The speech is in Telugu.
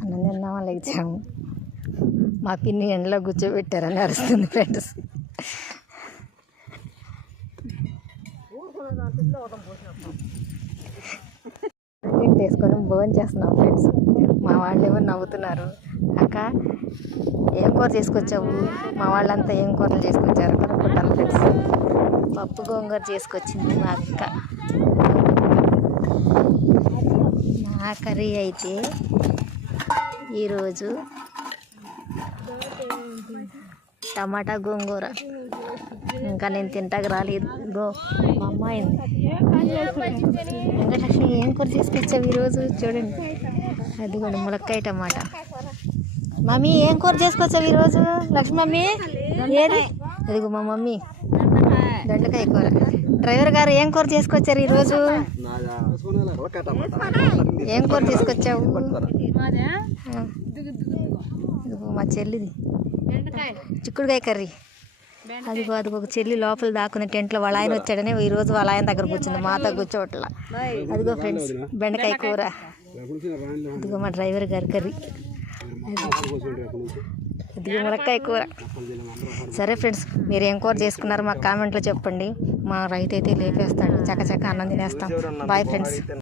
అన్నం తిందామా లేచాము. మా పిన్ని ఎండలో కూర్చోబెట్టారని అరుస్తుంది ఫ్రెండ్స్. వేసుకొని భోజనం చేస్తున్నాం ఫ్రెండ్స్. మా వాళ్ళు ఏమో నవ్వుతున్నారు. అక్క ఏం కూర చేసుకొచ్చావు? మా వాళ్ళంతా ఏం కూరలు చేసుకొచ్చారు కనుక్కుంటాను ఫ్రెండ్స్. పప్పు గోంగూర చేసుకొచ్చింది మా అక్క. నా కర్రీ అయితే ఈరోజు టమాటా గోంగూర. ఇంకా నేను తింటాకు రాలేదు. మా అమ్మాయి వెంకటలక్ష్మి ఏం కూర చేసుకొచ్చావు ఈరోజు? చూడండి, అది కూడా ములక్కాయ టమాటా. మమ్మీ ఏం కూర చేసుకొచ్చావు ఈరోజు? లక్ష్మి మమ్మీ ఏది? అదిగో మా మమ్మీ దొండకాయ కూర. డ్రైవర్ గారు ఏం కూర చేసుకొచ్చారు ఈరోజు? ఏం కూర చేసుకొచ్చావు? మా చెల్లిది చిక్కుడుకాయ కర్రీ. అదిగో ఒక చెల్లి లోపల దాక్కుని టెంట్లో వాళ్ళ ఆయన వచ్చాడని ఈరోజు వాళ్ళ ఆయన దగ్గర కూర్చుంది, మాతో కూర్చోవట్ల. అదిగో ఫ్రెండ్స్ బెండకాయ కూర. అదిగో మా డ్రైవర్ గారి కర్రీ. అదిగో ములక్కాయ కూర. సరే ఫ్రెండ్స్, మీరు ఏం కూర చేసుకున్నారో మాకు కామెంట్లో చెప్పండి. మా రైతు అయితే లేపేస్తాడు, చక్కచక్క అన్నం తినేస్తాం. Boy friends.